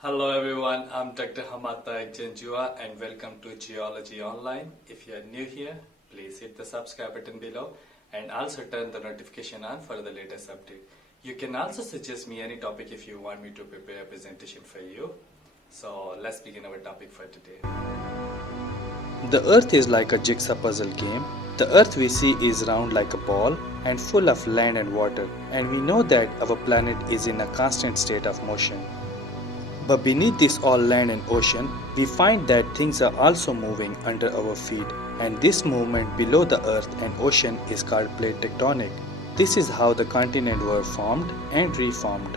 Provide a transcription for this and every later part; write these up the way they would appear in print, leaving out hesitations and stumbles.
Hello everyone, I'm Dr. Hamata Ekjenjua and welcome to Geology Online. If you are new here, please hit the subscribe button below and also turn the notification on for the latest update. You can also suggest me any topic if you want me to prepare a presentation for you. So let's begin our topic for today. The Earth is like a jigsaw puzzle game. The Earth we see is round like a ball and full of land and water, and we know that our planet is in a constant state of motion. But beneath this all land and ocean, we find that things are also moving under our feet, and this movement below the Earth and ocean is called plate tectonic. This is how the continents were formed and reformed.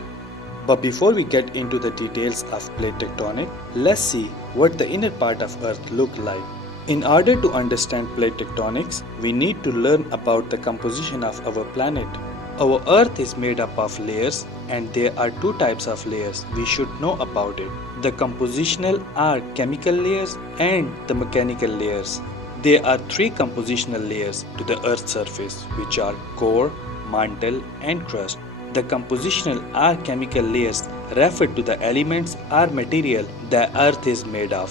But before we get into the details of plate tectonic, let's see what the inner part of Earth looked like. In order to understand plate tectonics, we need to learn about the composition of our planet. Our Earth is made up of layers, and there are two types of layers we should know about it. The compositional are chemical layers and the mechanical layers. There are three compositional layers to the Earth's surface, which are core, mantle, and crust. The compositional or chemical layers refer to the elements or material the Earth is made of.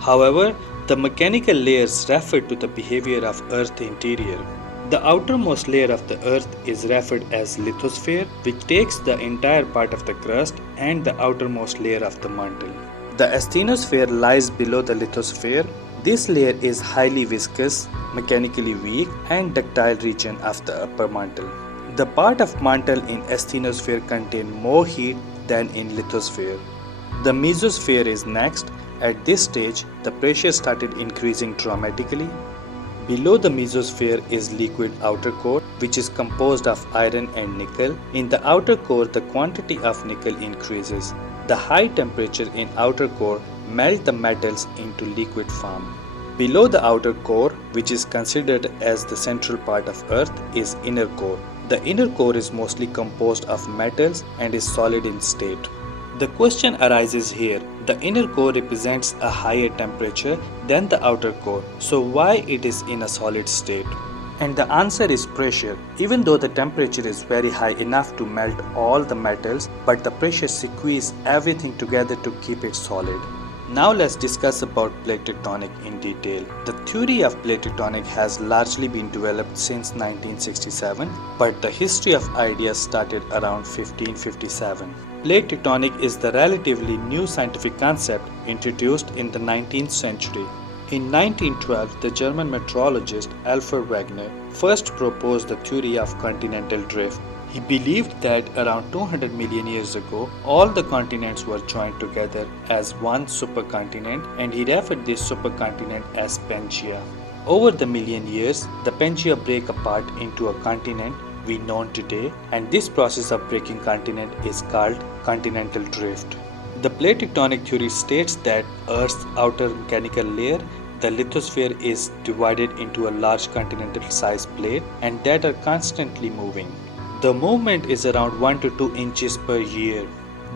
However, the mechanical layers refer to the behavior of Earth's interior. The outermost layer of the Earth is referred as lithosphere, which takes the entire part of the crust and the outermost layer of the mantle. The asthenosphere lies below the lithosphere. This layer is highly viscous, mechanically weak, and ductile region of the upper mantle. The part of mantle in asthenosphere contain more heat than in lithosphere. The mesosphere is next. At this stage, the pressure started increasing dramatically. Below the mesosphere is liquid outer core, which is composed of iron and nickel. In the outer core, the quantity of nickel increases. The high temperature in outer core melt the metals into liquid form. Below the outer core, which is considered as the central part of Earth, is inner core. The inner core is mostly composed of metals and is solid in state. The question arises here. The inner core represents a higher temperature than the outer core, so why it is in a solid state? And the answer is pressure. Even though the temperature is very high enough to melt all the metals, but the pressure squeezes everything together to keep it solid. Now let's discuss about plate tectonic in detail. The theory of plate tectonic has largely been developed since 1967, but the history of ideas started around 1557. Plate tectonic is the relatively new scientific concept introduced in the 19th century. In 1912, the German meteorologist Alfred Wegener first proposed the theory of continental drift. He believed that around 200 million years ago, all the continents were joined together as one supercontinent, and he referred this supercontinent as Pangaea. Over the million years, the Pangaea break apart into a continent we know today, and this process of breaking continent is called continental drift. The plate tectonic theory states that Earth's outer mechanical layer, the lithosphere, is divided into a large continental-sized plate and that are constantly moving. The movement is around 1 to 2 inches per year.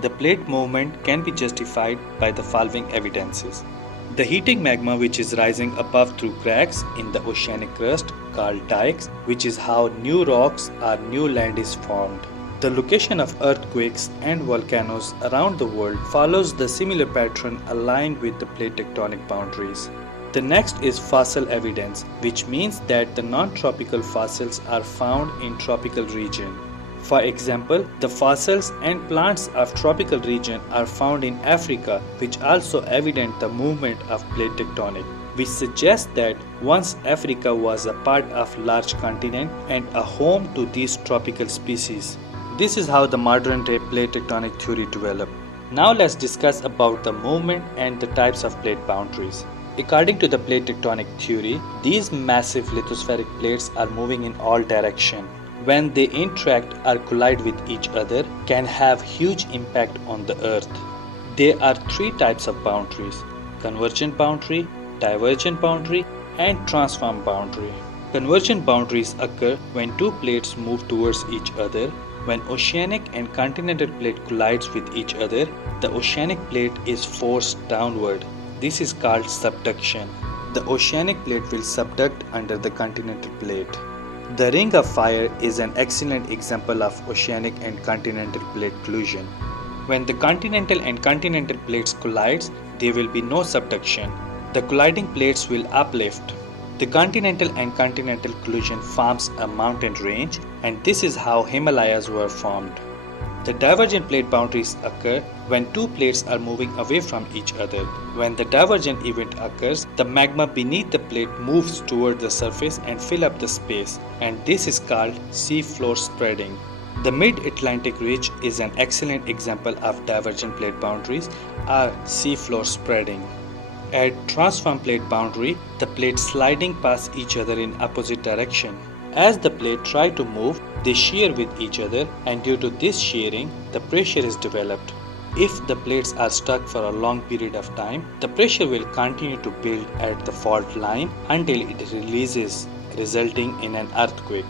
The plate movement can be justified by the following evidences. The heating magma which is rising above through cracks in the oceanic crust called dikes, which is how new rocks or new land is formed. The location of earthquakes and volcanoes around the world follows the similar pattern aligned with the plate tectonic boundaries. The next is fossil evidence, which means that the non-tropical fossils are found in tropical region. For example, the fossils and plants of tropical region are found in Africa, which also evident the movement of plate tectonic, which suggests that once Africa was a part of large continent and a home to these tropical species. This is how the modern-day plate tectonic theory developed. Now let's discuss about the movement and the types of plate boundaries. According to the plate tectonic theory, these massive lithospheric plates are moving in all directions. When they interact or collide with each other, can have huge impact on the Earth. There are three types of boundaries: convergent boundary, divergent boundary, and transform boundary. Convergent boundaries occur when two plates move towards each other. When oceanic and continental plate collides with each other, the oceanic plate is forced downward. This is called subduction. The oceanic plate will subduct under the continental plate. The ring of fire is an excellent example of oceanic and continental plate collision. When the continental and continental plates collides, there will be no subduction. The colliding plates will uplift. The continental and continental collision forms a mountain range, and this is how Himalayas were formed. The divergent plate boundaries occur when two plates are moving away from each other. When the divergent event occurs, the magma beneath the plate moves toward the surface and fill up the space, and this is called seafloor spreading. The Mid-Atlantic Ridge is an excellent example of divergent plate boundaries or seafloor spreading. At transform plate boundary, the plates sliding past each other in opposite direction. As the plates try to move, they shear with each other, and due to this shearing, the pressure is developed. If the plates are stuck for a long period of time, the pressure will continue to build at the fault line until it releases, resulting in an earthquake.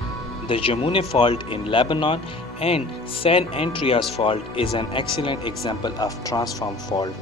The Jamune Fault in Lebanon and San Andreas Fault is an excellent example of transform fault.